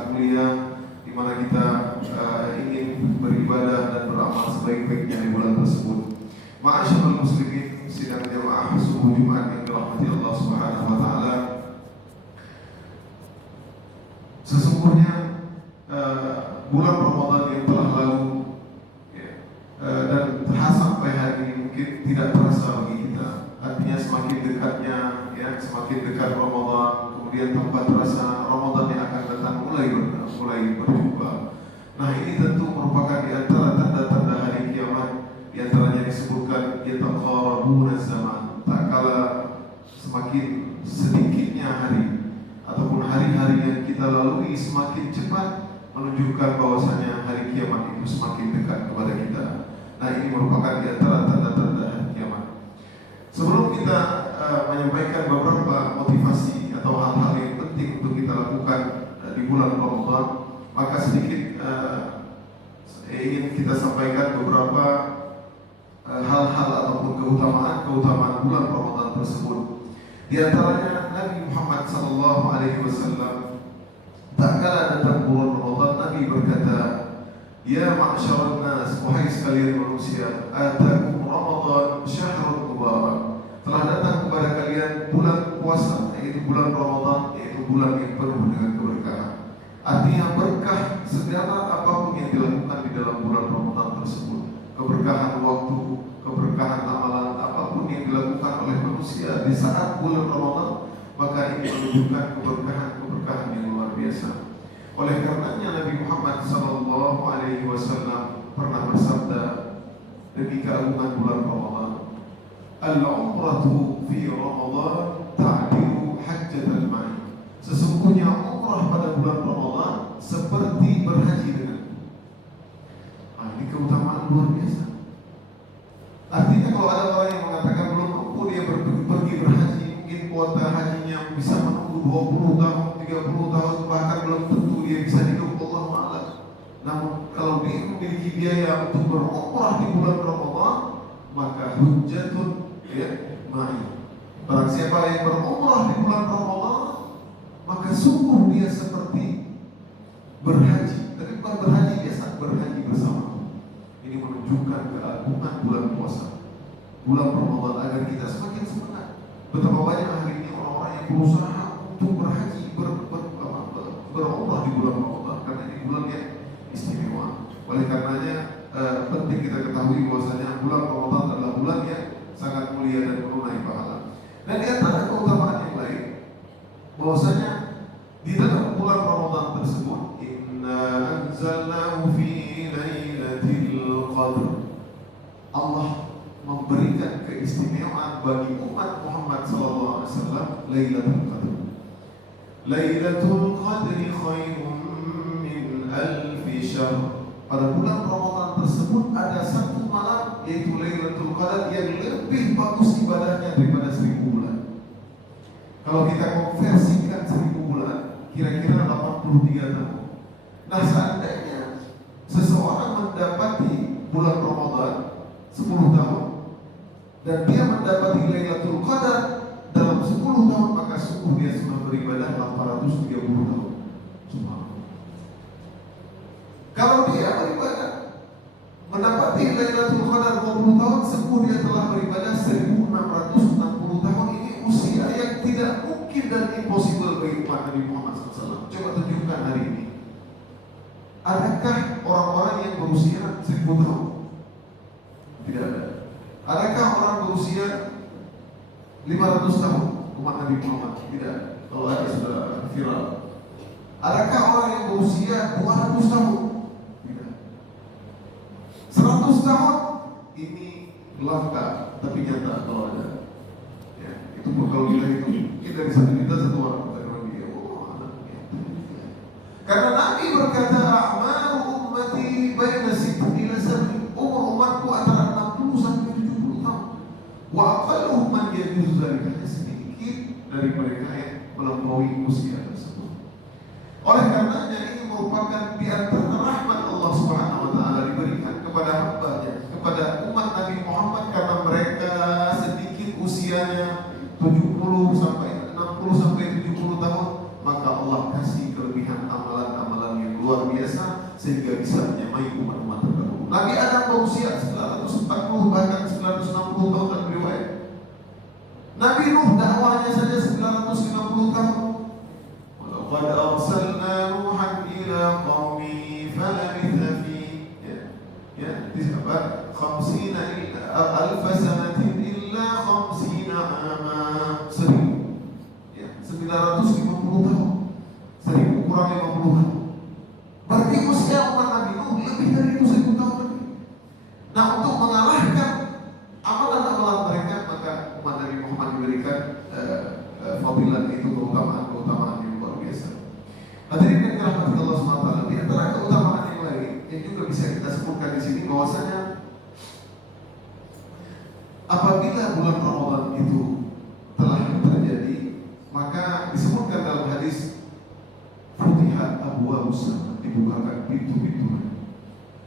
sangat mulia, di mana kita ingin beribadah dan beramal sebaik-baiknya di bulan tersebut. Ma'asyiral muslimin, sidang jamaah subuh Jumat yang dirahmati Allah Subhanahu wa taala. Sesungguhnya bulan Ramadan yang telah lalu dan sampai hari ini mungkin tidak terasa bagi kita. Artinya semakin dekatnya, semakin dekat Ramadan, kemudian tanpa terasa Ramadan yang akan datang mulai berjumpa. Nah, ini tentu merupakan di antara tanda-tanda hari kiamat. Di antaranya disebutkan yataqarabuna zaman, tak kala semakin sedikitnya hari ataupun hari-hari yang kita lalui semakin cepat menunjukkan bahwasanya hari kiamat itu semakin dekat kepada kita. Nah, ini merupakan di antara tanda-tanda hari kiamat. Sebelum kita menyampaikan beberapa motivasi atau hal-hal yang penting untuk kita lakukan di bulan Ramadan, maka sedikit ingin kita sampaikan beberapa hal-hal ataupun keutamaan bulan Ramadan tersebut. Di antaranya Nabi Muhammad SAW, tak kala datang bulan Ramadan, Nabi berkata, "Ya ma'syaral nas, wahai sekalian manusia, atakum Ramadan syahrun mubarak." Telah datang kepada kalian bulan puasa, yaitu bulan Ramadan, yaitu bulan yang penuh dengan keberkahan. Artinya berkah segala apapun yang dilakukan di dalam bulan Ramadan tersebut. Keberkahan waktu, keberkahan amalan, apapun yang dilakukan oleh manusia di saat bulan Ramadan, maka ini menunjukkan keberkahan yang luar biasa. Oleh karenanya Nabi Muhammad SAW pernah bersabda demi keagungan bulan Ramadan, "Al-umratu fi Ramadan ta'dilu hajjatal ma'i." Sesungguhnya umrah pada bulan Ramadan seperti berhaji dengan. Ini keutamaan luar biasa. Artinya kalau ada orang yang mengatakan belum mampu dia pergi berhaji, mungkin kuota hajinya bisa menunggu 20 tahun, 30 tahun, bahkan belum tentu dia bisa hidup, Allah Ta'ala. Namun kalau dia memiliki biaya untuk berumrah di bulan Ramadan, maka hujjatun ma'i. Barang siapa yang berumrah di bulan Ramadan, maka sungguh dia seperti berhaji. Tapi bukan berhaji biasa, berhaji bersama. Ini menunjukkan keagungan bulan puasa, bulan Ramadan, agar kita semakin semangat. Betapa banyak hari ini orang-orang yang berusaha untuk berhaji, berumrah di bulan Ramadan, karena ini bulan yang istimewa. Oleh karenanya penting kita ketahui bahwasanya bulan Ramadan adalah bulan yang sangat mulia dan menunai pahala. Dan di antara keutamaan yang lain, bahwasanya di dalam bulan Ramadan tersebut, inna anzalnahu fi lailatul qadr, Allah memberikan keistimewaan bagi umat Muhammad SAW, Lailatul Qadr. Lailatul Qadri khairun min alfi syahr. Pada bulan Ramadan tersebut ada satu malam, yaitu Lailatul Qadar, yang lebih bagus ibadahnya daripada 1000 bulan. Kalau kita konversikan 1000 bulan, kira-kira 83 tahun. Nah, seandainya seseorang mendapati bulan Ramadan 10 tahun dan dia mendapati Lailatul Qadar dalam 10 tahun, maka sungguh dia sudah beribadah 830 tahun. Subhanallah. Kalau dia beribadah mendapati Lailatul Qadar 20 tahun, sungguh dia telah beribadah 1660 tahun. Ini usia yang tidak mungkin dan impossible bagi umat Nabi Muhammad SAW. Coba tunjukkan hari ini. Adakah orang-orang yang berusia 1000 tahun? Tidak ada. Adakah orang berusia 500 tahun umat Nabi Muhammad? Tidak. Kalau ada sudah viral. Adakah orang yang berusia 200 tahun? Tidak. 100 tahun? Ini langka, tapi nyata kalau ada. Ya, itu kalau kita hitung, kita dari 1 juta 1 orang. Karena Nabi berkata, "A'malu ummati baina 60 ila 70." Umur umatku antara 60 sampai 70 tahun. Wa aqalluhum man yajuzu dzalika, sedikit dari mereka yang melampaui usia tersebut. Oleh karenanya ini merupakan di antara rahmat Allah Subhanahu wa taala diberikan kepada hamba-Nya, kepada umat Nabi Muhammad, karena mereka sedikit usianya 70 sampai 60 sampai 70 tahun, maka Allah kasih kelebihan amalan-amalan luar biasa sehingga bisa menyamai umat-umat terdahulu. Nabi Adam berusia 940 bahkan 960 tahun dalam riwayat. Nabi Nuh dakwahnya saja 950 tahun. Walaqad arsalna Nuhan ila qaumi falabitha fi khamsina alf sanatin illa khamsina ama 950 tahun. 1000 kurang 50 tahun. Berarti usia umat Nabi Nuh lebih dari 1000 tahun lagi. Nah, untuk mengalahkan amalan-amalan mereka, maka umat Nabi Muhammad diberikan fadilah itu, keutamaan yang luar biasa. Hadirin yang dirahmati Allah SWT, di antara keutamaan yang lain yang juga bisa kita sebutkan di sini bahwasanya apabila bulan Ramadan itu telah terjadi, maka disebutkan dalam hadis Futihat abwaabus sama, dibukakan pintu-pintu,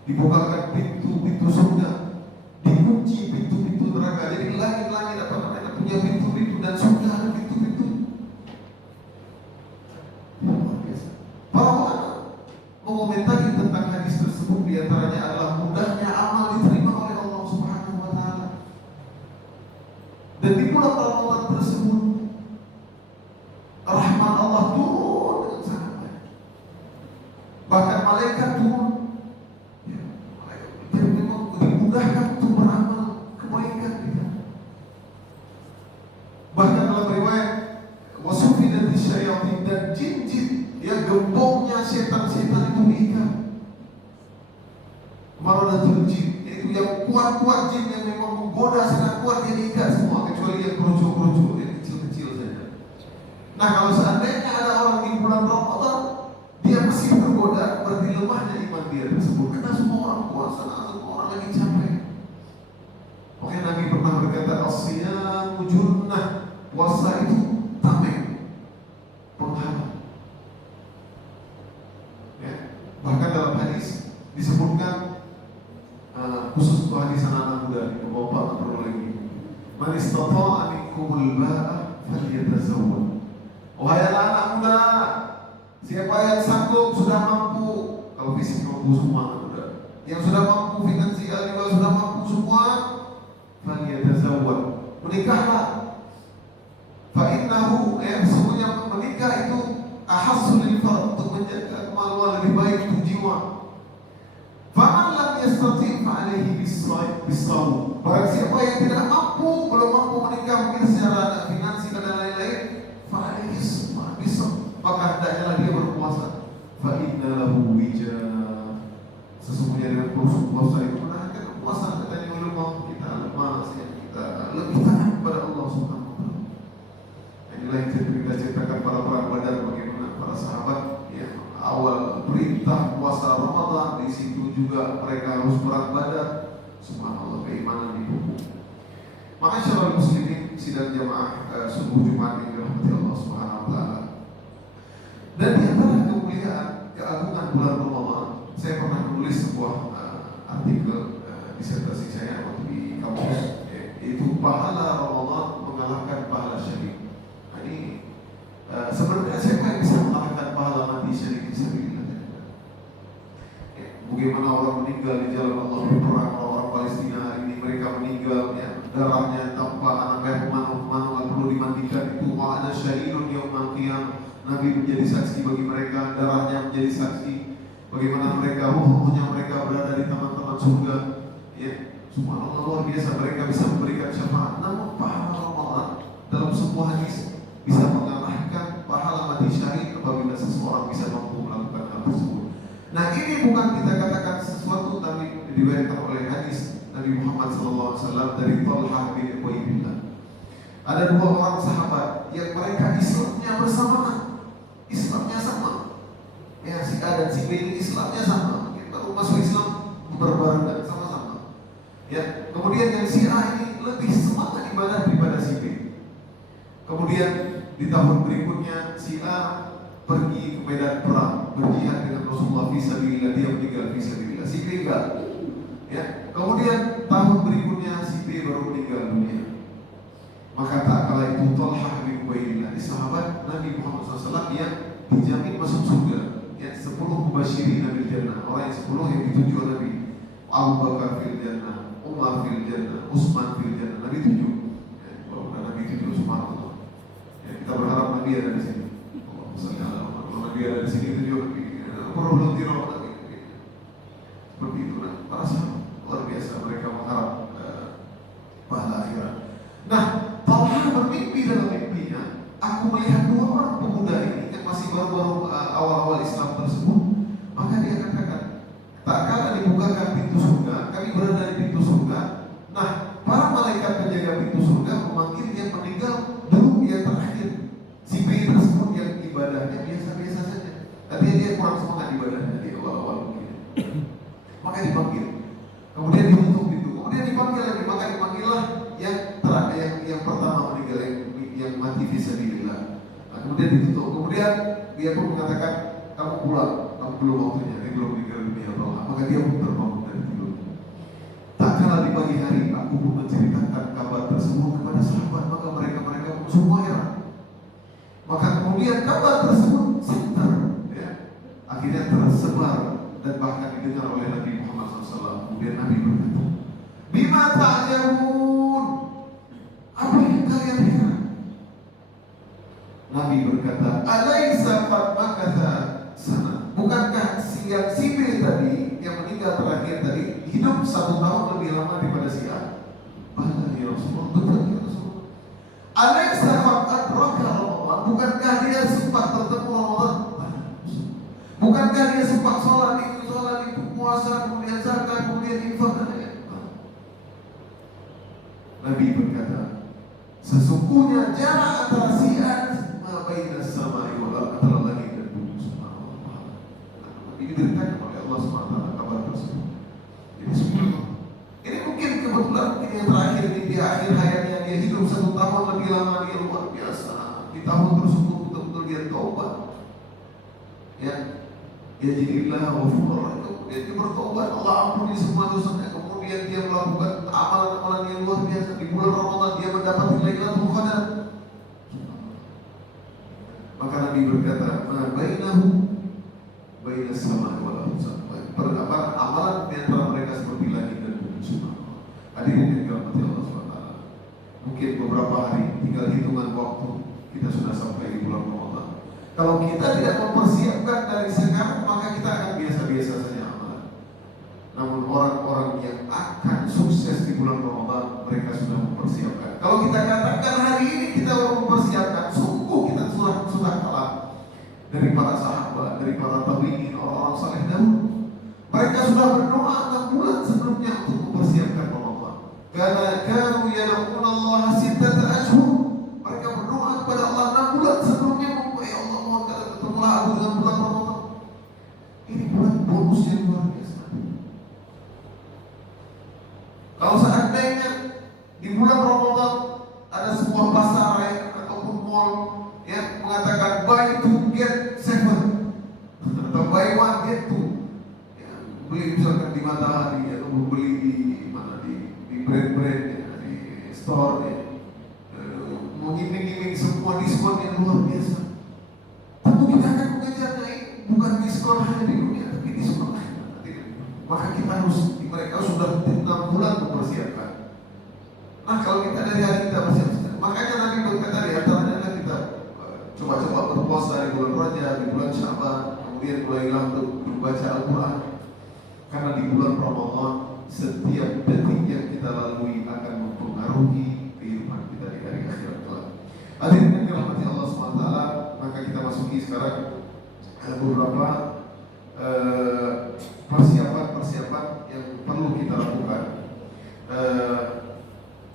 dibukakan pintu-pintu surga, dikunci pintu-pintu neraka. Jadi langit-langit apa namanya punya pintu-pintu dan surga ada pintu-pintu. Para ulama mengomentari tentang hadis tersebut, diantaranya adalah mudahnya amal diterima oleh Allah Subhanahu Wa Taala. Dan di bulan Ramadan tersebut rahmat Allah turun dengan sangat baik. Bahkan malaikat turun. Dan memang dimudahkan untuk beramal kebaikan kita. Bahkan dalam riwayat wasufidati syayatin, dan jin-jin yang gembongnya setan-setan itu diikat. Maradatul jin, yaitu yang kuat-kuat jin yang memang menggoda sangat kuat, dia diikat semua kecuali yang kerucu-kerucu, yang kecil-kecil saja. Nah, kalau seandainya ada orang di bulan Ramadan dia masih tergoda, berarti lemahnya iman dia tersebut. Karena semua orang puasa, semua orang lagi capek. Oke, Nabi pernah berkata, as-siyamu junnah, puasa itu tameng, penghalang. Ya. Bahkan dalam hadis disebutkan khusus untuk hadis anak-anak muda, bapak tak perlu lagi. Man istata'a minkumul ba'a falyatazawwaj. Wahai anak muda, siapa yang sanggup, sudah mampu, kalau fisik mampu semua anak muda, yang sudah mampu finansial juga sudah mampu semua, falyatazawwaj, menikahlah. Fa innahu, sesungguhnya menikah itu ahassul lil farj, untuk menjaga kemaluan lebih baik untuk jiwa. Faman lam yastati' fa alaihi bis-shaum. Barang siapa yang tidak mampu, belum mampu menikah mungkin secara finansial dan lain-lain, fa alaihi bis-shaum, maka hendaknya dia berpuasa. Fa inna lahu wijah, sesungguhnya dengan puasa itu menahan puasa. Katanya ulama kita lemas, kita lebih taat kepada Allah Subhanahu wa taala. Inilah yang kita ceritakan para perang Badar, bagaimana para sahabat yang awal perintah puasa Ramadan, di situ juga mereka harus perang Badar. Subhanallah, keimanan dipupuk. Ma'asyiral muslimin, sidang jamaah subuh Jumat yang dirahmati Allah Subhanahu wa taala. Dan di antara kemuliaan, keagungan bulan Ramadan, saya pernah menulis sebuah artikel disertasi saya waktu di kampus, yaitu pahala Ramadan mengalahkan pahala syahid. Ini sebenarnya siapa yang bisa mengalahkan pahala mati syahid fisabilillah? Bagaimana orang meninggal di jalan Allah berperang, orang Palestina hari ini mereka meninggal, ya, darahnya tanpa anak air manual perlu dimandikan, itu ada syahidun yaumul qiyamah. Nabi menjadi saksi bagi mereka, darahnya menjadi saksi bagaimana mereka, ruh-ruhnya mereka berada di teman-teman surga. Ya, subhanallah, luar biasa, mereka bisa memberikan syafaat. Namun pahala Ramadan dalam sebuah hadis bisa mengalahkan pahala mati syahid apabila seseorang bisa mampu melakukan hal tersebut. Nah, ini bukan kita katakan sesuatu, tapi diriwayatkan oleh hadis Nabi Muhammad SAW dari Talha bin Ubaidillah. Ada dua orang sahabat yang mereka Islamnya bersamaan, Islamnya sama. Ya, si A dan si B ini Islamnya sama, baru masuk Islam berbarengan sama-sama. Ya, kemudian yang si A ini lebih semangat ibadah daripada si B. Kemudian di tahun berikutnya si A pergi ke medan perang, berjihad dengan Rasulullah fisabilillah, dia meninggal fisabilillah. Si B enggak. Ya, kemudian tahun berikutnya si B baru meninggal dunia. Maka tak kala itu Talha bin Ubaidillah, sahabat Nabi Muhammad SAW yang dijamin masuk surga, ya, 10 mubasyirin bil jannah, orang yang 10 yang dituju Nabi. Abu Bakar fil jannah, Umar fil jannah, Utsman fil jannah. Nabi tuju. Kalau Nabi tuju subhanallah. Ya, kita berharap Nabi ada di sini. Kalau Nabi ada di sini tuju Nabi. Perlu dirahmat Nabi. Seperti itu kan. Para sahabat luar biasa mereka mengharap pahala akhirat. Nah, Talha bermimpi dalam mimpinya, aku melihat 2 orang pemuda ini yang masih baru-baru awal-awal Islam tersebut. Maka dia katakan, tak kala dibukakan pintu surga, kami berada di pintu surga. Nah, para malaikat penjaga pintu surga memanggil yang meninggal dulu yang terakhir. Si B tersebut yang ibadahnya biasa-biasa saja. Tadi dia kurang semangat ibadahnya di awal-awal mungkin. Maka dipanggil. Kemudian ditutup pintu. Kemudian dipanggil lagi. Maka dipanggillah yang terakhir, yang pertama meninggal, yang mati fisabilillah. Nah, kemudian ditutup. Kemudian dia pun mengatakan, kamu pulang, kamu belum waktunya, dia belum meninggal dunia Allah. Maka dia pun terbangun dari tidur. Tak kala di pagi hari, aku pun menceritakan kabar tersebut kepada sahabat. Maka mereka pun semua heran. Maka kemudian kabar tersebut sebentar, ya, akhirnya tersebar dan bahkan didengar oleh Nabi Muhammad SAW. Kemudian Nabi berkata, bima ta'jamun, apa yang kalian heran? Nabi berkata, alaisa qad makatha sana, bukankah yang si B tadi yang meninggal terakhir tadi hidup 1 tahun lebih lama daripada si A? Bala ya Rasulullah, betul ya Rasulullah. Alaisa qad adraka Ramadan, bukankah dia sempat bertemu Ramadan? Bukankah dia sempat sholat itu puasa, kemudian zakat, kemudian infak? Nabi berkata, sesungguhnya jarak antara si A baina samai wal ardh, antara langit dan bumi, subhanallah. Ini diberitakan oleh Allah SWT kabar tersebut. Jadi subhanallah. Ini mungkin kebetulan yang terakhir di akhir hayatnya dia hidup 1 tahun lebih lama, dia luar biasa. Di tahun tersebut betul-betul dia taubat. Ya, dia jadilah ghafur, kemudian dia bertobat, Allah ampuni semua dosanya. Kemudian dia melakukan amalan-amalan yang luar biasa. Di bulan Ramadan dia mendapat Lailatul Qadar. Maka Nabi berkata, ma bainahu bainas samai wal ardh. Amalan di antara mereka seperti langit dan bumi, subhanallah. Hadirin yang dirahmati Allah SWT. Mungkin beberapa hari, tinggal hitungan waktu kita sudah sampai di bulan Ramadan. Kalau kita tidak mempersiapkan dari sekarang, maka kita akan biasa-biasa saja amalan. Namun orang-orang yang akan sukses di bulan Ramadan, mereka sudah mempersiapkan. Kalau kita katakan hari ini kita baru mempersiapkan, sungguh kita sudah kalah dari para sahabat, dari para tabi'in, orang-orang saleh dahulu. Mereka sudah berdoa 6 bulan sebelumnya untuk mempersiapkan Ramadan. Karena kanu yad'una Allah 6 ashhur. Mereka berdoa kepada Allah 6 bulan sebelumnya, ya Allah, mohon ketemulah aku dengan bulan Ramadan. Ini bulan bonus yang luar biasa. Kalau seandainya di bulan Ramadan ada sebuah pasar ataupun mall yang mengatakan buy 2 get 7 atau buy 1 get 2, ya, beli misalkan di Matahari atau beli di mana, di brand-brand ya, di store ya, mengiming-iming semua diskon yang luar biasa. Tentu kita akan mengejarnya, bukan diskon hanya di dunia, tapi diskon nanti. Maka kita harus, mereka sudah 6 bulan mempersiapkan. Nah, kalau kita dari hari kita persiapkan, makanya Nabi berkata di antaranya kita coba-coba berpuasa di bulan Rajab, di bulan Sya'ban, kemudian mulailah untuk membaca Al-Quran. Karena di bulan Ramadan setiap detik yang kita lalui akan mempengaruhi kehidupan kita di hari akhirat kelak. Hadirin yang dirahmati Allah SWT, maka kita masuki sekarang beberapa persiapan yang perlu kita lakukan.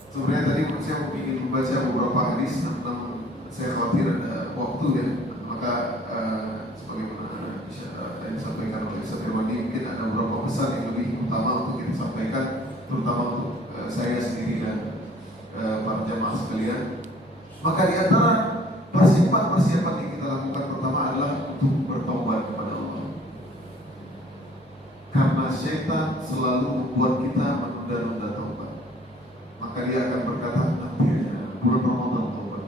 Sebenarnya tadi saya ingin membaca beberapa hadis, namun saya khawatir ada waktu ya. Maka sebagaimana yang disampaikan oleh Ustaz Irwandi, mungkin ada beberapa pesan yang lebih utama untuk kita sampaikan, terutama untuk saya sendiri dan para jamaah sekalian. Maka di antara persiapan yang kita lakukan pertama adalah untuk bertobat kepada Allah. Karena syaitan selalu membuat kita menunda-nunda taubat. Maka dia akan berkata, nanti bulan Ramadan taubat.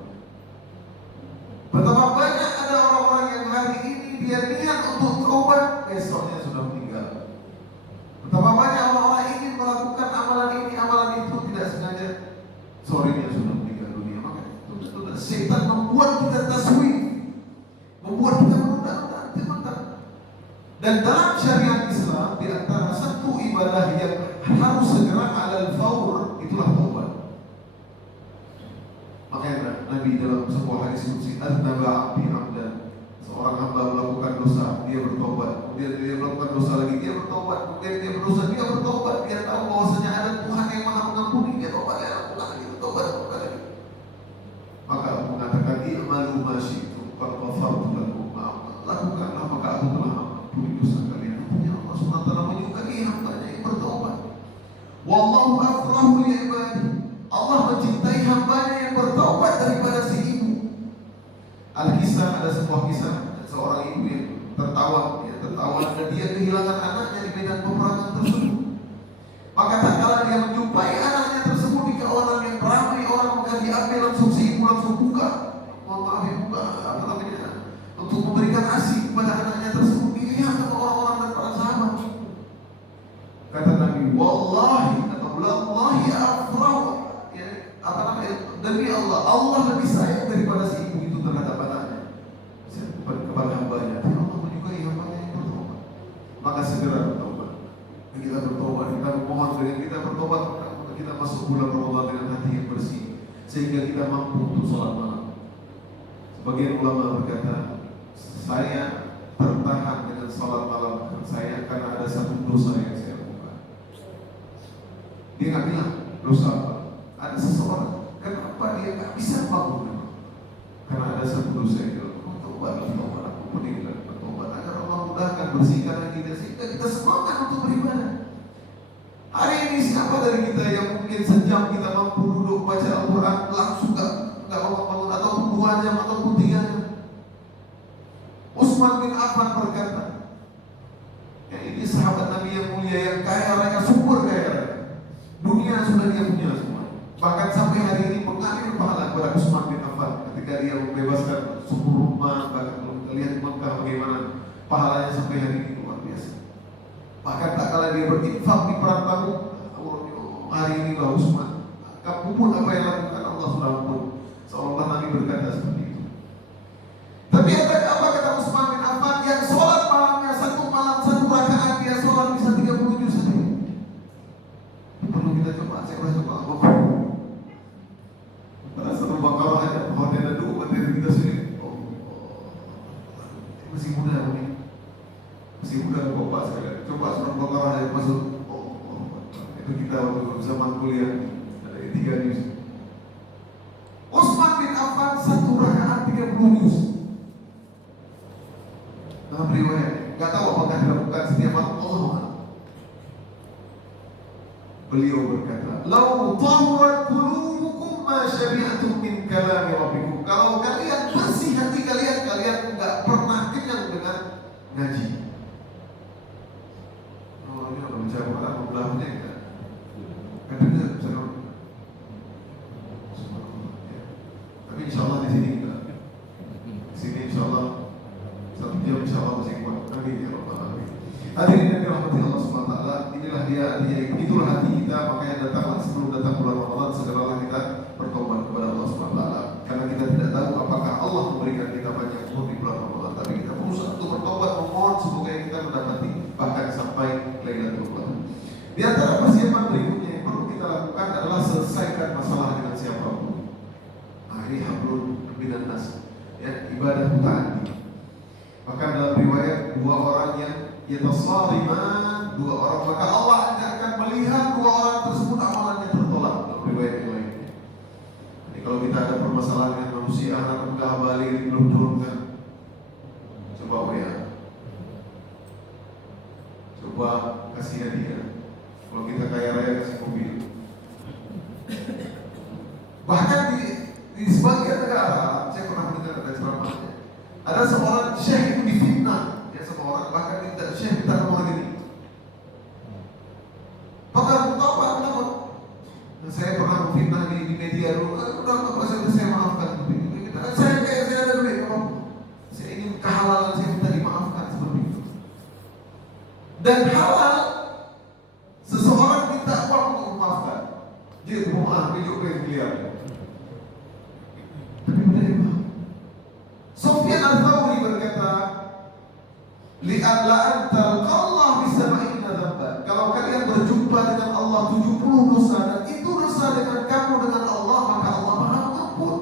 Betapa banyak ada orang-orang yang hari ini dia niat untuk taubat, besok Dan dalam syariat Islam di antara satu ibadah yang harus segera alal faur itulah taubat. Makanya Nabi dalam sebuah hadis qudsi, "Adnaba 'abdi 'abdan." Seorang hamba melakukan dosa, dia bertobat. Kemudian dia melakukan dosa lagi, dia bertobat. Kemudian dia berdosa, dia bertobat. Dia tahu bahwasanya ada Tuhan yang Maha Mengampuni, dia tobat, dia lagi bertobat lagi. Maka aku mengatakan, "I'malu ma syi'tum qad ghafartu lakum." Lakukanlah maka aku telah ampuni dosa kalian. Artinya Allah SWT menyukai hambanya yang bertobat. Wallahu afrahu li ibadi. Allah mencintai hambanya yang bertobat daripada si ibu. Al-Kisah, ada sebuah kisah seorang ibu yang tertawa dan dia kehilangan anaknya di medan peperangan tersebut. Maka tak kala dia menjumpai anaknya tersebut di kawanan yang ramai orang, maka diambil langsung si ibu langsung buka, untuk memberikan ASI kepada anaknya tersebut. Dilihat sama orang-orang dan para sahabat. Kata Nabi, wallahi afrahu, demi Allah, Allah lebih sayang daripada si ibu itu terhadap anaknya kepada hambanya. Allah menyukai hambanya yang bertobat. Maka segera bertobat. Kita bertobat, kita memohon dengan kita bertobat, kita masuk bulan Ramadan dengan hati yang bersih, sehingga kita mampu untuk sholat malam. Sebagian ulama berkata, saya tertahan dengan sholat malam saya karena ada satu dosa yang saya lakukan. Dia nggak bilang dosa apa. Ada seseorang, kenapa dia nggak bisa bangun? Karena ada satu dosa yang dia lakukan. Bertobat, aku meninggal bertobat agar Allah mudahkan, bersihkan hati kita sehingga kita semangat untuk beribadah. Hari ini siapa dari kita yang mungkin sejam kita mampu duduk baca Al-Quran langsung nggak bangun ataupun 2 jam ataupun 3 jam? Utsman bin Affan berkata, ya ini sahabat Nabi yang mulia yang kaya raya, super kaya raya. Dunia sudah dia punya semua. Bahkan sampai hari ini mengalir pahala kepada Utsman bin Affan ketika dia membebaskan 10 rumah. Bahkan kalau kita lihat di Mekah bagaimana pahalanya sampai hari ini luar biasa. Bahkan tak kala dia berinfak di perang Tabuk, hari ini lah Utsman, kamu pun apa yang lakukan Allah sudah ampun. Seolah Nabi berkata seperti itu. Tapi apa kata Utsman bin Affan yang sholat malamnya satu rakaat dia sholat bisa 30 juz saja. Perlu kita coba, saya pernah coba apa? Pada satu Baqarah aja, kalau dia ada 2 materi kita sini, masih muda ini, masih muda bapak sekalian. Coba surah Baqarah aja masuk, itu kita waktu zaman kuliah ada 3 juz. Utsman bin Affan 1 rakaat 30 juz. Dalam riwayat, nggak tahu apakah dilakukan setiap malam, Allah. Beliau berkata, "Lau tahurat qulubukum ma syabi'tum min kalami rabbikum." Kalau kalian bersih hati kalian nggak pernah kenyang dengan ngaji. Oh, ini orang bicara Quran membelahnya enggak? Kadang-kadang bicara. Tapi insyaallah di sini enggak. Di sini insyaallah 1 jam insyaallah masih kuat. Amin ya rabbal alamin. Hadirin yang dirahmati Allah Subhanahu wa taala, inilah dia itulah hati kita, makanya datanglah sebelum datang bulan Ramadan segeralah kita bertobat kepada Allah Subhanahu wa taala. Karena kita tidak tahu apakah Allah memberikan kita banyak umur di bulan Ramadan, tapi kita berusaha untuk bertobat, memohon semoga kita mendapati bahkan sampai Lailatul Qadar. Di antara persiapan berikutnya yang perlu kita lakukan adalah selesaikan masalah dengan siapapun. Ini hablum minan nas, ya, ibadah muta'addi. Maka dalam riwayat 2 orang yang yatasariman, 2 orang, maka Allah akan melihat 2 orang tersebut amalannya tertolak. Dalam riwayat yang lain. Jadi kalau kita ada permasalahan dengan manusia, anak muda balik belum turunkan, coba WA, coba kasih hadiah. Kalau kita kaya raya kasih mobil. Bahkan di sebagian negara, saya pernah mendengar ada ceramahnya, ada seorang syekh itu difitnah, ya, seorang bahkan tidak syekh kita ngomong lagi nih. Maka tahu apa kenapa? Saya pernah memfitnah di media dulu, udah saya maafkan seperti itu. Saya ada duit, saya ingin kehalalan saya minta dimaafkan seperti itu. Dan halal seseorang minta uang untuk memaafkan. Dia maaf, video miliar. Tapi menerima. Sufyan al-Thawri berkata, li'an talqallah bi-sab'ina dzamban. Kalau kalian berjumpa dengan Allah 70 dosa dan itu dosa dengan kamu dengan Allah, maka Allah Maha Pengampun.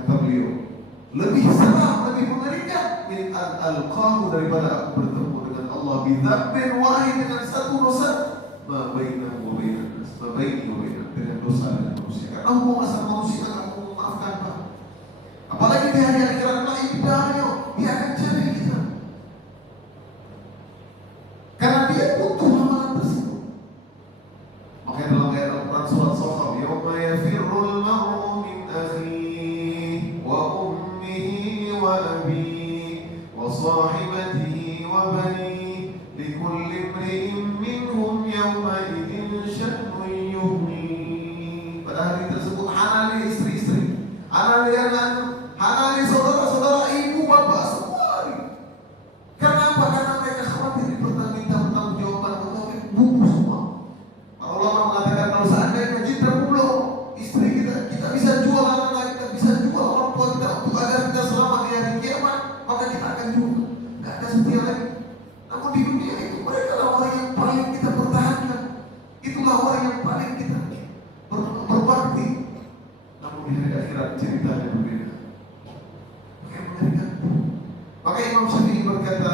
Kata beliau, lebih seram, lebih mengerikan min al-alqahu daripada aku bertemu dengan Allah bi-dzambin wahid dengan satu dosa, ma bainahu wa bainan nas, ma baini wa bainan, dengan dosa dengan manusia. Karena hukum asal manusia akan memaafkan, Pak. Apalagi di hari akhirat kelak ibadahnya, dia akan cari kita. Karena dia butuh amalan tersebut. Makanya dalam ayat Al-Quran surat Shafar, yawma yafirrul mar'u min akhihi wa ummihi wa abihi wa sahibatihi wa banihi likulli imri'in minhum yawma idzin sya'nun yughnihi. Pada hari tersebut hanali istri-istri, hanali anak, hanali saudara-saudara, ibu, bapak, semua hari. Kenapa? Karena mereka khawatir dipertanggungjawabkan, maka buku semua. Para ulama mengatakan kalau seandainya kita belum istri kita bisa jual anak-anak kita, bisa jual orang tua kita untuk agar kita selamat di hari kiamat, maka kita akan jual. Tidak ada setia lagi. Namun di dunia itu mereka lah orang yang paling kita pertahankan. Itulah orang yang paling kita berbakti. Namun di hari akhirat ceritanya berbeda. Maka Imam Syafi'i berkata,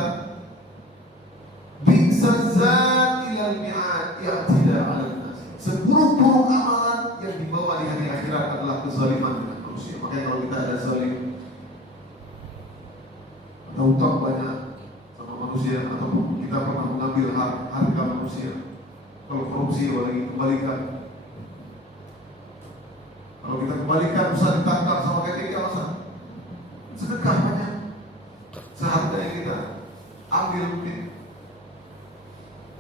bi'sazat ilal mi'ad i'tida 'alan nas. Seburuk-buruk amalan yang dibawa di hari akhirat adalah kezaliman dengan manusia. Makanya kalau kita ada zalim, ada hutang banyak sama manusia, ataupun kita pernah mengambil harga manusia, kalau korupsi kembalikan. Kalau kita kembalikan, usah ditangkap sama PKK, usah sedekah banyak. Seharga yang kita ambil mungkin,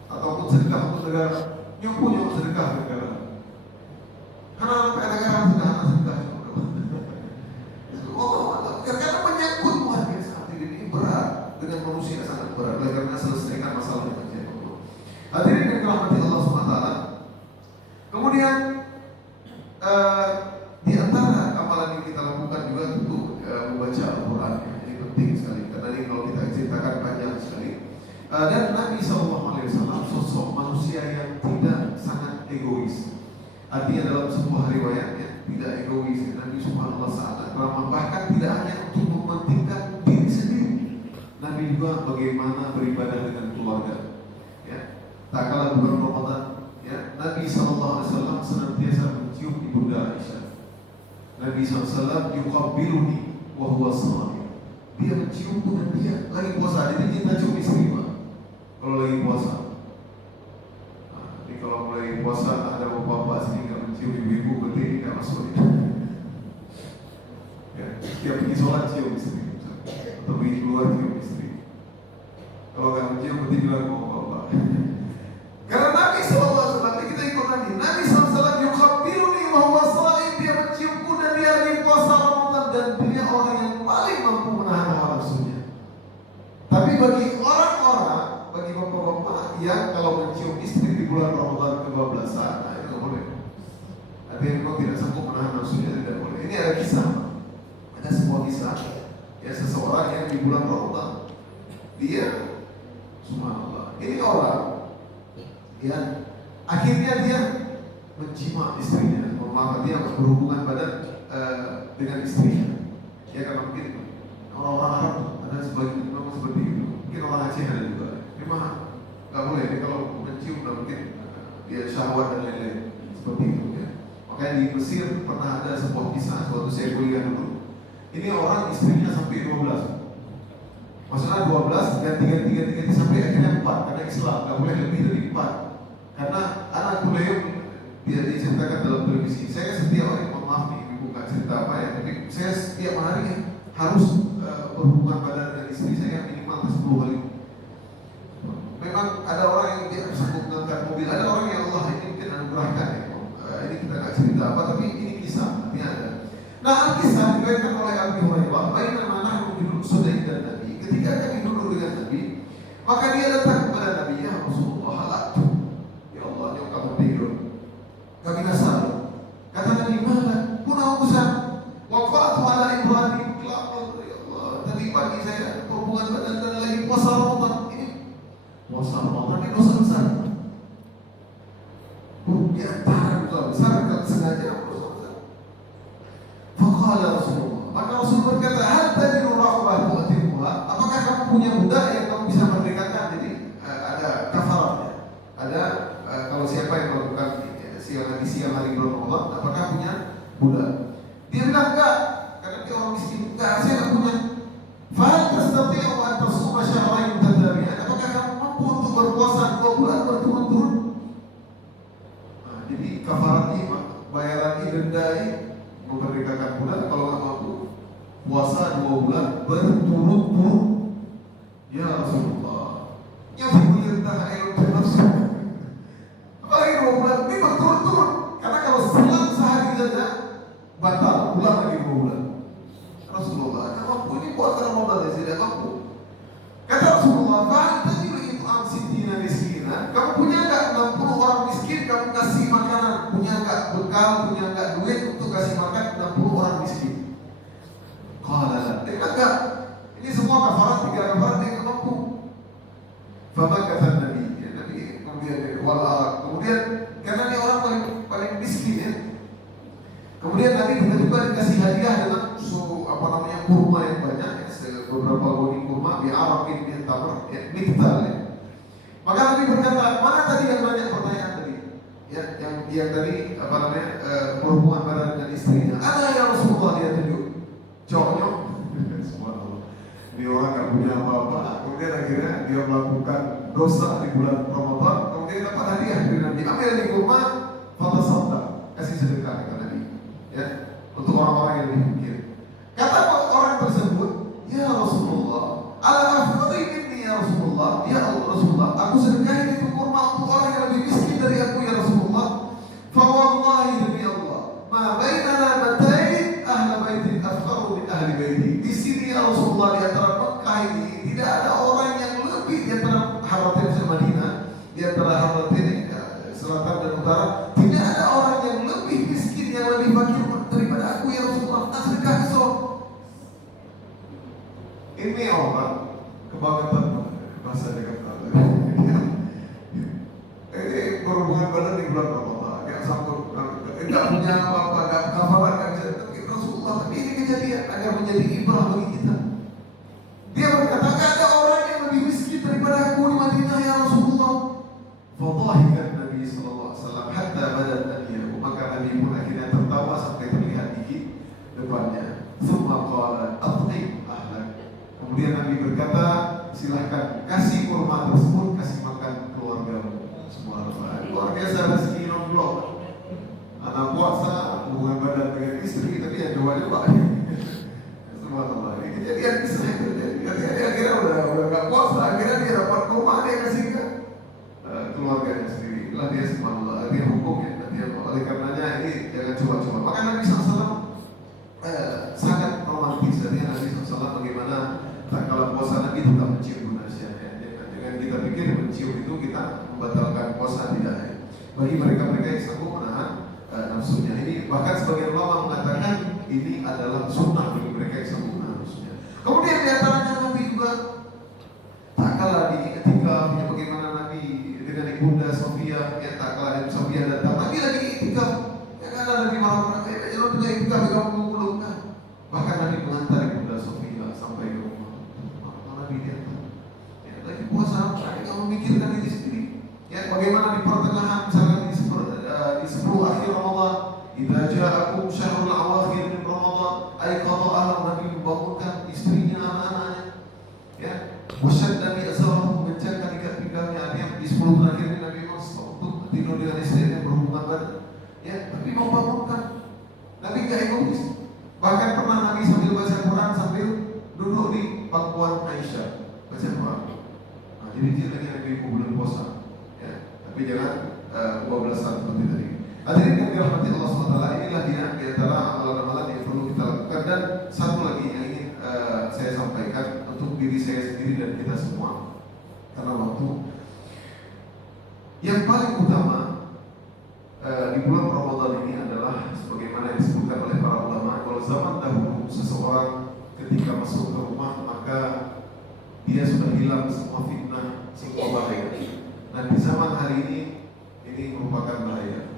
ataupun sedekah untuk negara, nyumpul sedekah negara. Karena negara sedekah. Karena menyangkut Tuhan biasa. Ini berat dengan manusia, sangat berat. Oleh karena selesaikan masalah dengan siapa. Hadirin yang dirahmati Allah SWT. Kemudian di antara amalan yang kita lakukan juga tentu membaca Al-Quran. Ini penting sekali. Karena ini kalau kita ceritakan panjang sekali. Dan Nabi SAW sosok manusia yang tidak sangat egois. Artinya dalam sebuah riwayatnya tidak egois. Nabi Subhanallah sangat ramah, bahkan tidak hanya untuk mementingkan diri sendiri. Nabi juga bagaimana beribadah dengan keluarga. Ya, tak kalah bulan Ramadan, ya, Nabi SAW senantiasa mencium ibunda Aisyah. Nabi SAW yuqabbiluni wa huwa sha'im. Dia menciumku dan dia lagi puasa. Jadi kita cium istri, Pak. Kalau lagi puasa. Jadi kalau mulai puasa ada bapak-bapak sini nggak mencium ibu-ibu, berarti nggak masuk. Ya, setiap pergi sholat cium istri, atau pergi keluar cium istri. Kalau nggak mencium berarti bilang mau bapak. Karena Nabi SAW, kita ikut Nabi. Nabi SAW yuqabbiluni wa huwa sha'im. Dia menciumku dan dia lagi puasa Ramadan, dan dia orang yang paling mampu menahan hawa nafsunya. Tapi bagi orang-orang, bagi bapak-bapak yang kalau mencium istri di bulan Ramadan kebablasan, nah itu nggak boleh. Artinya memang tidak sanggup menahan nafsunya, tidak boleh. Ini ada kisah, ada sebuah kisah, ya, seseorang yang di bulan Ramadan dia, subhanallah, ini orang, ya, akhirnya dia menjima istrinya, maka dia berhubungan badan dengan istrinya. Ya karena mungkin orang-orang Arab ada sebagian memang seperti itu, mungkin orang Aceh ada juga. Memang nggak boleh, dia kalau mencium nggak mungkin dia syahwat dan lain-lain seperti itu. Ya. Makanya di Mesir pernah ada sebuah kisah, waktu saya kuliah dulu. Ini orang istrinya sampai 12. Maksudnya 12 ganti sampai akhirnya 4 karena Islam nggak boleh lebih dari 4. Karena anak beliau dia diceritakan dalam televisi. Saya setiap hari, maaf nih ibu nggak cerita apa ya, tapi saya setiap hari ya, harus berhubungan badan dengan istri saya minimal 10 kali. Memang ada orang yang tidak sanggup mengangkat mobil, ada orang yang Allah ini mungkin anugerahkan ya. Ini kita nggak cerita apa, tapi ini kisah, artinya ada. Nah, kisah diberikan oleh Abi Hurairah, bainama nahnu sudah dan Nabi. Ketika kami duduk dengan Nabi, maka dia datang kepada Nabi, ya Rasulullah, halaktu. Ya Allah, nyok kamu tidur. Kami nasal. Kata Nabi, mana? Kuna urusan. Waqatu ala Ibrahim. Ya Allah, tadi pagi saya berhubungan badan dan lagi puasa Ramadan. puasa Ramadan ini dosa besar. Di antara dosa besar kalau sengaja dosa besar. Faqala Rasulullah, maka Rasul berkata, hal tajidu raqabah tu'tiquha, apakah kamu punya budak yang kamu bisa merdekakan? Jadi ada kafaratnya. Ada kalau siapa yang melakukan siang hari bulan Ramadan, apakah punya budak? Dia bilang enggak, karena dia orang miskin. Enggak, saya enggak punya. Fahal tastati'u an tasuma syahrayn mutatabi'ain, apakah kamu mampu untuk berpuasa 2 bulan berturut-turut? Nah, jadi kafarat ini, bayaran ini, denda ini, memerdekakan budak kalau nggak mampu puasa 2 bulan berturut-turut. Ya Rasulullah, yang diperintah ayat nafsu. Apalagi 2 bulan ini berturut-turut, karena kalau selang sehari saja batal, ulang lagi 2 bulan. Rasulullah, nggak mampu, ini puasa Ramadan ya, tidak mampu. Kata Rasulullah, fa'al tajidu it'am sittina miskinan, kamu punya nggak 60 orang miskin kamu kasih makanan? Punya nggak bekal, punya nggak duit untuk kasih makan 60 orang miskin? Qala, enggak. Ini semua kafarat, 3 kafarat yang nggak mampu. Famakatha Nabi, ya, Nabi kemudian kemudian karena dia orang paling miskin ya. Kemudian Nabi juga dikasih hadiah dengan kurma yang banyak, ya, beberapa goni kurma, bi'arakin min tamr, ya, miktal ya. Maka Nabi berkata, mana tadi yang banyak pertanyaan tadi? Ya, yang tadi berhubungan badan dengan istrinya. Ada yang Rasulullah dia tunjuk cowoknya. Subhanallah. Ini orang nggak punya apa-apa, kemudian akhirnya dia melakukan dosa di bulan Ramadan, kemudian dapat hadiah dari Nabi. Ambil di kurma, fatasaddaq, kasih sedekah kepada Nabi. Ya, untuk orang-orang yang lebih mikir. Kata orang tersebut, ya Rasulullah, ala afqari minni ya Rasulullah, ya Allah Rasulullah, aku sedekahin itu kurma untuk orang yang lebih miskin dari aku ya Rasulullah. Fa wallahi demi Allah, ma bainana batain ahla baitin afqaru min ahli baiti. Di sini ya Rasulullah, di antara Mekah ini tidak ada orang yang lebih, di antara Haratin dan Madinah, di antara Haratin selatan dan utara, tidak ada orang yang lebih miskin, yang lebih fakir daripada aku ya Rasulullah. Sedekah itu. Ini orang kebangetan bahasa dekat ini berhubungan badan di bulan Ramadan, yang sanggup tidak punya apa-apa, tidak kafarat, tidak bisa. Tapi Rasulullah, tapi ini kejadian agar menjadi ibrah bagi kita. Dia berkata, tidak ada orang yang lebih miskin daripada aku di Madinah ya Rasulullah. Fadhahikan Nabi sallallahu alaihi wasallam hatta badat anyahu, maka Nabi pun akhirnya tertawa sampai terlihat gigi depannya. Tsumma qala at'im ahlak. Kemudian Nabi berkata, silahkan kasih kurma tersebut, kasih makan keluargamu. Subhanallah, luar biasa rezeki non-blok. Anak puasa, hubungan badan dengan istri, tapi yang dua-dua. Subhanallah, ini kejadian kisah yang terjadi. Akhirnya udah gak puasa, akhirnya dia dapat kurma, dia kasih ke keluarganya sendiri. Itulah dia subhanallah, dia hukumnya. Oleh karenanya ini jangan coba-coba. Maka Nabi SAW sangat romantis. Artinya Nabi SAW bagaimana tak kalau puasa Nabi tetap mencium nasihatnya. Dengan kita pikir mencium itu kita membatalkan puasa, tidak ya. Bagi mereka-mereka yang sanggup menahan nafsunya. Ini bahkan sebagian ulama mengatakan ini adalah sunnah bagi mereka yang sanggup menahan nafsunya. Kemudian di antaranya Nabi juga tak kalah di ketika bagaimana Nabi dengan Ibunda Sofia, ya tak kalah Ibu Sofia datang. Nabi lagi itikaf, ya kan Nabi marah-marah, jangan juga itikaf kamu belum kan. Bahkan Nabi mengantar Ibunda Sofia sampai ke rumah. Nabi dia lagi puasa, kamu memikirkan diri sendiri. Ya, bagaimana di pertengahan misalkan di 10 akhir Ramadan, idza ja'akum syahrul awakhir min Ramadan, ay qada'ahu, Nabi membangunkan istrinya, anak-anaknya. Ya, wasyad Nabi asarahu, menjaga ikat pinggangnya. Artinya di 10 terakhir ini Nabi untuk tidur dengan istrinya berhubungan badan. Ya, Nabi membangunkan. Nabi enggak egois. Bahkan pernah Nabi sambil baca Quran sambil duduk di pangkuan Aisyah baca Quran. Nah, jadi dia lagi Nabi bulan puasa. Ya, tapi jangan 12 seperti tadi. Hadirin yang dirahmati Allah SWT, inilah dia di antara amalan-amalan yang perlu kita lakukan. Dan satu lagi yang ingin saya sampaikan untuk diri saya sendiri dan kita semua, karena waktu yang paling utama di bulan Ramadan ini adalah sebagaimana yang disebutkan oleh para ulama. Kalau zaman dahulu seseorang ketika masuk ke rumah, maka dia sudah hilang semua fitnah, semua bahaya. hari ini merupakan bahaya.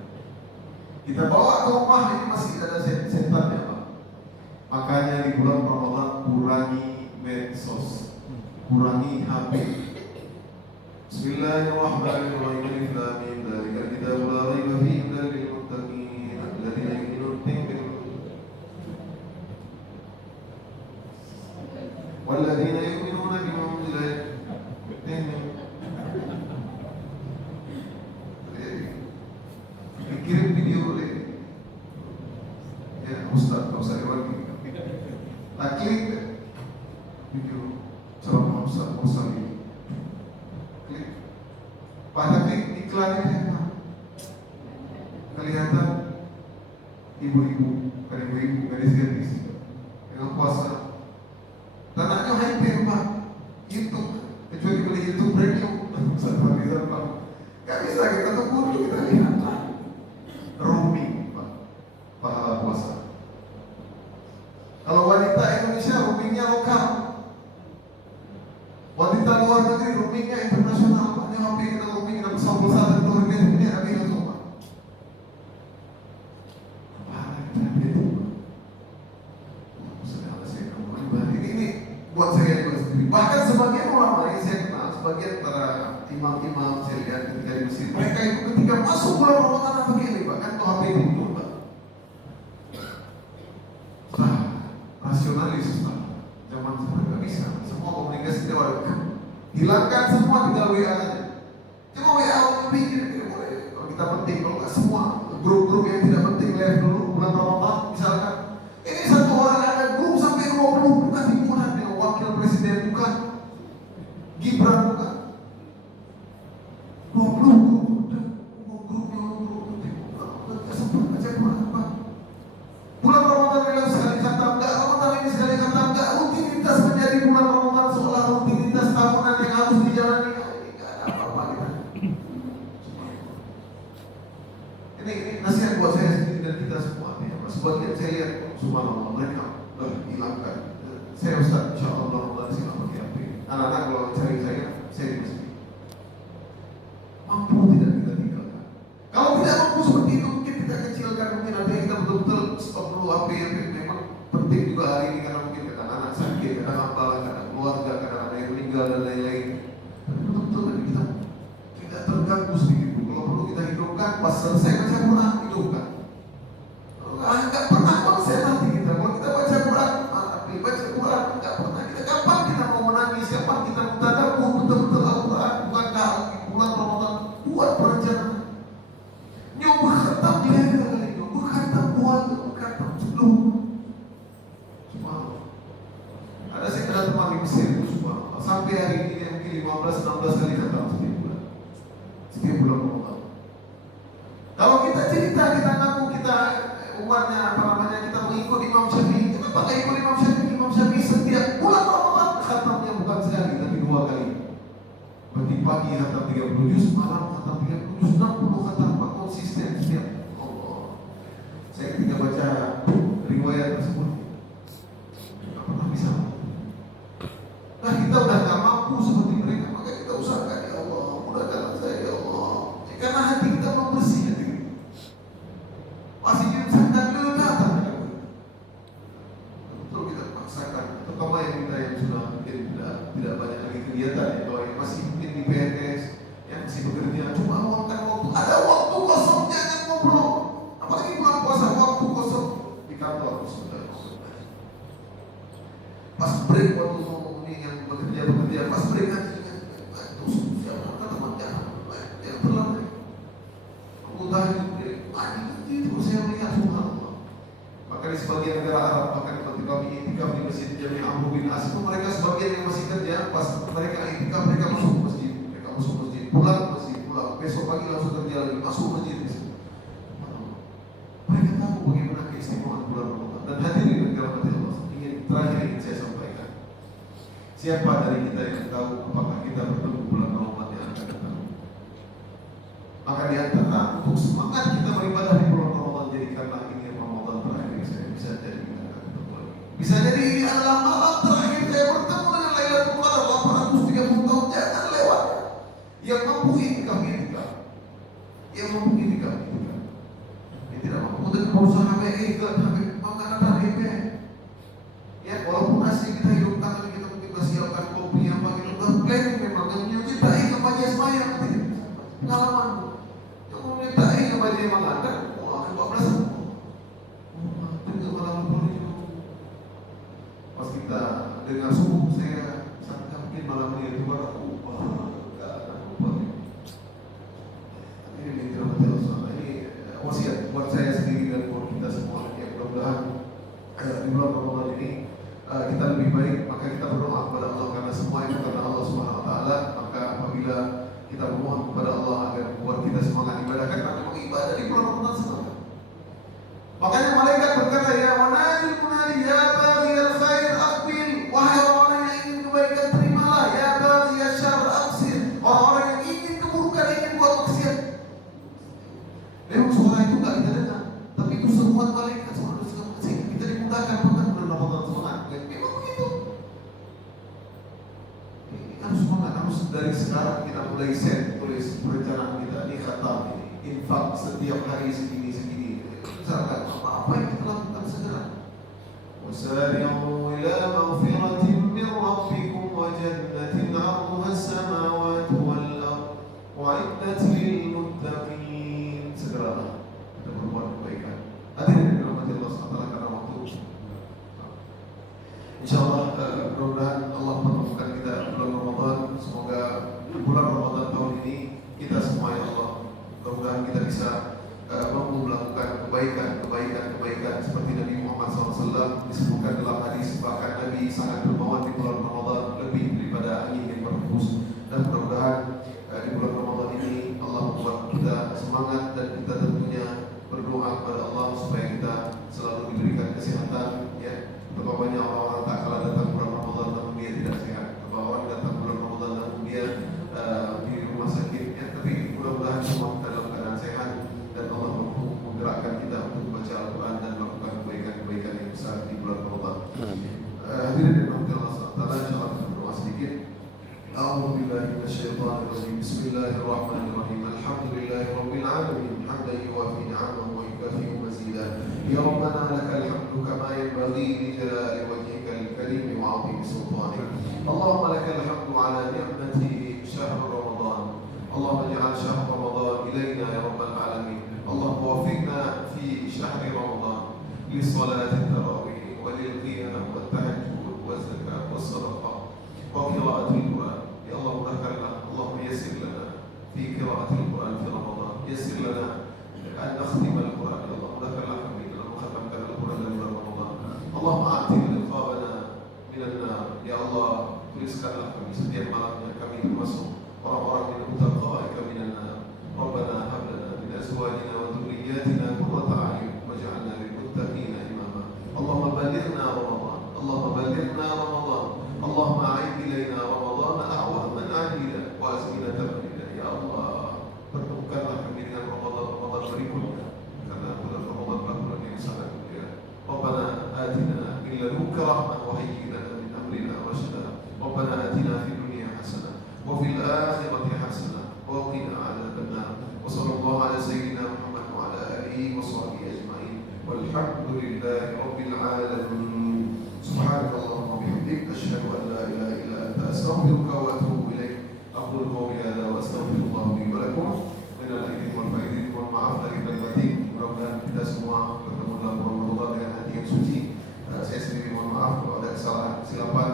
Kita bawa ke rumah ini masih ada setannya, Pak. Makanya di bulan Ramadan kurangi medsos, kurangi HP. Bismillahirrahmanirrahim. Alif lam mim. Dzalikal kitabu la raiba fihi hudan lil muttaqin alladzina yu'minuna bil walladzina yu'minuna bima unzila kirim video oleh ya Ustaz, nggak usah lewat klik video ceramah Ustaz Musa ini, klik pada klik iklannya kelihatan ibu-ibu gadis-gadis yang puasa. Tanahnya hyper, Pak. YouTube, kecuali beli YouTube premium, Pak. Gak bisa kita tunggu dulu, kita lihat. Roaming, Pak. Pahala puasa. Kalau wanita Indonesia roamingnya lokal, wanita luar negeri roamingnya internasional, Pak. Ini HP kita roaming, kita bisa pulsa dan luar negeri ini ada yang semua. Pahala kita itu, Pak. Ini buat saya juga sendiri. Bahkan sebagian ulama yang saya kenal, sebagian para imam-imam saya lihat ketika di Mesir, mereka itu ketika masuk bulan Ramadan apa begini, Pak, kan tuh HP itu, Pak. Rasionalis, Pak. Zaman sekarang nggak bisa. Semua komunikasi lewat. Hilangkan semua, tinggal WA aja. Cuma WA pikir tidak boleh. Kalau kita penting, kalau nggak semua grup-grup yang tidak penting live dulu bulan Ramadan, misalkan. Ini satu orang ada grup sampai 20, bukan hiburan ya, wakil presiden bukan, Gibran bukan, 20 grup nggak sempat baca Quran, Pak. Bulan Ramadan ini sekali khatam, enggak Ramadan ini sekali khatam, enggak rutinitas menjadi bulan Ramadan seolah rutinitas tahunan yang harus dijalani. Enggak ada apa-apa kita. Ini nasihat buat saya sendiri dan kita semua. Sebagian saya lihat, subhanallah, mereka hilangkan. Saya Ustaz, insya Allah Ramadan sih nggak pakai HP. Anak-anak kalau cari saya di masjid. Mampu tidak kita tinggalkan. Kalau tidak mampu seperti itu, mungkin kita kecilkan, mungkin ada yang kita betul-betul stop dulu HP yang memang penting juga hari ini, karena mungkin kadang anak sakit, kadang apa, kadang keluarga, kadang ada yang meninggal dan lain-lain. Tapi betul-betul kita terganggu sedikit. Kalau perlu kita hidupkan, pas selesai baca Quran hidupkan. Enggak pernah konsen nanti kita. Kalau kita baca Quran, baca Quran, enggak pernah kita. Kapan kita mau menangis? Kapan kita mau tadabbur betul-betul Al-Quran? Bukankah bulan Ramadan buat perencanaan? Nyoba khatam leher kali itu, khatam puasa, khatam sebelum. Subhanallah. Ada saya kenal teman di Mesir itu, subhanallah. Sampai hari ini yang 15-16 kali khatam setiap bulan Ramadan. Kalau kita cerita, kita ngaku kita umatnya apa namanya, kita mengikut Imam Syafi'i. Kenapa nggak ikut Imam Syafi'i? Imam Syafi'i setiap bulan Ramadan khatamnya bukan sekali tapi 2 kali. Berarti pagi khatam 30 juz, malam khatam 30 juz, 60 khatam, Pak, konsisten setiap. Allah. Saya ketika baca riwayat tersebut nggak pernah bisa. Nah, kita udah nggak mampu seperti mereka, maka kita usahakan, ya Allah, mudahkanlah saya, ya Allah. Karena hati kita belum bersih, hati kita masih diusahakan dulu datang. Betul kita paksakan, terutama yang kita yang sudah mungkin tidak banyak lagi kegiatan ya, kalau yang masih mungkin di PNS, yang masih bekerja, cuma luangkan waktu. Ada waktu kosong, jangan ngobrol. Apalagi bulan puasa, waktu kosong di kantor sudah. Pas break waktu ngomong ini yang bekerja, pas break aja terus siapa teman jangan yang terlambat. Aku tahu itu saya melihat subhanallah. Maka di sebagian negara Arab, bahkan seperti kami itikaf di Masjid Jami' Amr bin As, itu mereka sebagian yang masih kerja, pas mereka itikaf mereka masuk masjid, pulang masjid, pulang besok pagi langsung kerja lagi, masuk masjid. Mereka tahu bagaimana keistimewaan bulan Ramadan. Dan hadirin yang dirahmati Allah, terakhir ingin saya sampaikan, siapa dari kita yang tahu apakah kita bertemu bulan Ramadan yang akan datang? Maka di antara untuk semangat kita beribadah di bulan Ramadan, jadikanlah ini Ramadan terakhir saya bisa jadi kita akan bertemu lagi. Bisa jadi ini adalah malam terakhir saya bertemu dengan Lailatul Qadar 830 tahun, jangan lewat. Yang mampu itikaf. Yang mampu ini kami tidak. Ini tidak mampu. Untuk berusaha HPI ke mengatakan HPI. Ya, walaupun asli kita hidup tangan kita mungkin siapkan kopi apa gitu, planning memang yang menyucitai kepada semaya pengalaman. Yang menyucitai kepada yang mengatakan, wah kebablasan. Itu malam pas kita dengar subuh saya sampai mungkin malam ini itu baru ini wasiat buat saya sendiri dan buat kita semua. Ya mudah-mudahan di bulan Ramadan ini kita lebih baik, maka kita berdoa kepada Allah karena semua itu karena Allah Subhanahu Wa Taala. Maka apabila kita memohon kepada Allah agar membuat kita semangat ibadah, kan memang ibadah di bulan Ramadan semangat. Makanya malaikat berkata, ya wanadi munadi ya baghiyal khair aqbil, wahai orang yang ingin kebaikan terimalah, ya baghiyal syarr aqsir, orang yang ingin keburukan ingin buat maksiat. Memang suara itu enggak kita dengar, tapi itu seruan malaikat sehingga kita dimudahkan bukan bulan Ramadan semangat. Memang begitu. Harus semangat, harus dari sekarang kita mulai set, tulis perencanaan kita ini khatam ini, infak setiap hari segini. Misalkan apa yang kita lakukan segera. Wasari'u ila maghfiratin min rabbikum wa jannatin 'arduha as-samawati wal ardh wa'iddat lil muttaqin. Segeralah kita berbuat kebaikan. Hadirin yang dirahmati Allah SWT karena waktu. Insyaallah mudah-mudahan Allah menemukan kita bulan Ramadan. Semoga bulan Ramadan tahun ini kita semua ya Allah, mudah-mudahan kita bisa mampu melakukan kebaikan seperti Nabi Muhammad SAW disebutkan dalam hadis. Bahkan Nabi sangat bermawan di bulan Ramadan lebih daripada angin yang berhembus. Dan mudah-mudahan di bulan Ramadan ini Allah membuat kita semangat dan kita tentunya berdoa kepada Allah supaya kita selalu diberikan kesehatan. Ya, betapa banyak orang-orang tak kalah datang bulan Ramadan namun dia tidak sehat. Betapa orang datang bulan Ramadan namun dia di rumah sakit. Ya, tapi mudah-mudahan semua kita dalam keadaan sehat dan Allah mampu menggerakkan kita untuk membaca Al-Quran dan melakukan kebaikan-kebaikan yang besar di bulan Ramadan. Hadirin yang dirahmati Allah SWT, insyaallah kita berdoa sedikit. A'udzubillahi minasyaitonir rajim. Bismillahirrahmanirrahim. Alhamdulillahirabbil alamin. Hamdan yuwafi ni'amahu wa yukafi'u mazidah. Ya Rabbana lakal hamdu kama yanbaghi li jalali wajhikal karim wa 'azimi sultanik. Allahumma lakal hamdu 'ala ni'mati syahr Ramadan. Allahumma ij'al syahr Ramadan ilaina ya rabbal alamin. اللهم وفقنا في شهر رمضان لصلاة التراويح وللقيام والتهجد والزكاة والصدقة وقراءة القرآن. يا الله مدخلنا، اللهم يسر لنا في قراءة القرآن في رمضان، يسر لنا أن نختم القرآن. يا الله مدخلنا حميدا وختمت القرآن في رمضان. اللهم أعتق رقابنا من النار. يا الله tuliskanlah kami setiap malamnya kami termasuk orang-orang yang mutaqaika minan nar. Rabbana hab lana أزواجنا وذرياتنا قرة أعين واجعلنا للمتقين إماما. اللهم بلغنا رمضان، اللهم بلغنا رمضان، اللهم أعد إلينا رمضان أعواما عديدة وأزمنة مديدة. يا الله pertemukanlah kami dengan Ramadan berikutnya karena bulan Ramadan bulan yang sangat mulia. Rabbana atina min ladunka rahmah wa hayyi lana min amrina rashada. Rabbana atina fid dunya hasanah wa fil akhirati hasanah wa qina adzaban nar. وصلى الله على سيدنا محمد وعلى آله وصحبه أجمعين والحمد لله رب العالمين. سبحانك اللهم وبحمدك أشهد أن لا إله إلا أنت أستغفرك وأتوب إليك. أقول قولي هذا وأستغفر الله لي ولكم من الأيدين والفائدين والمعاف dari batin. Mudah-mudahan kita semua bertemu dalam bulan Ramadan dengan hati yang suci. Saya sendiri mohon maaf kalau ada kesalahan, silakan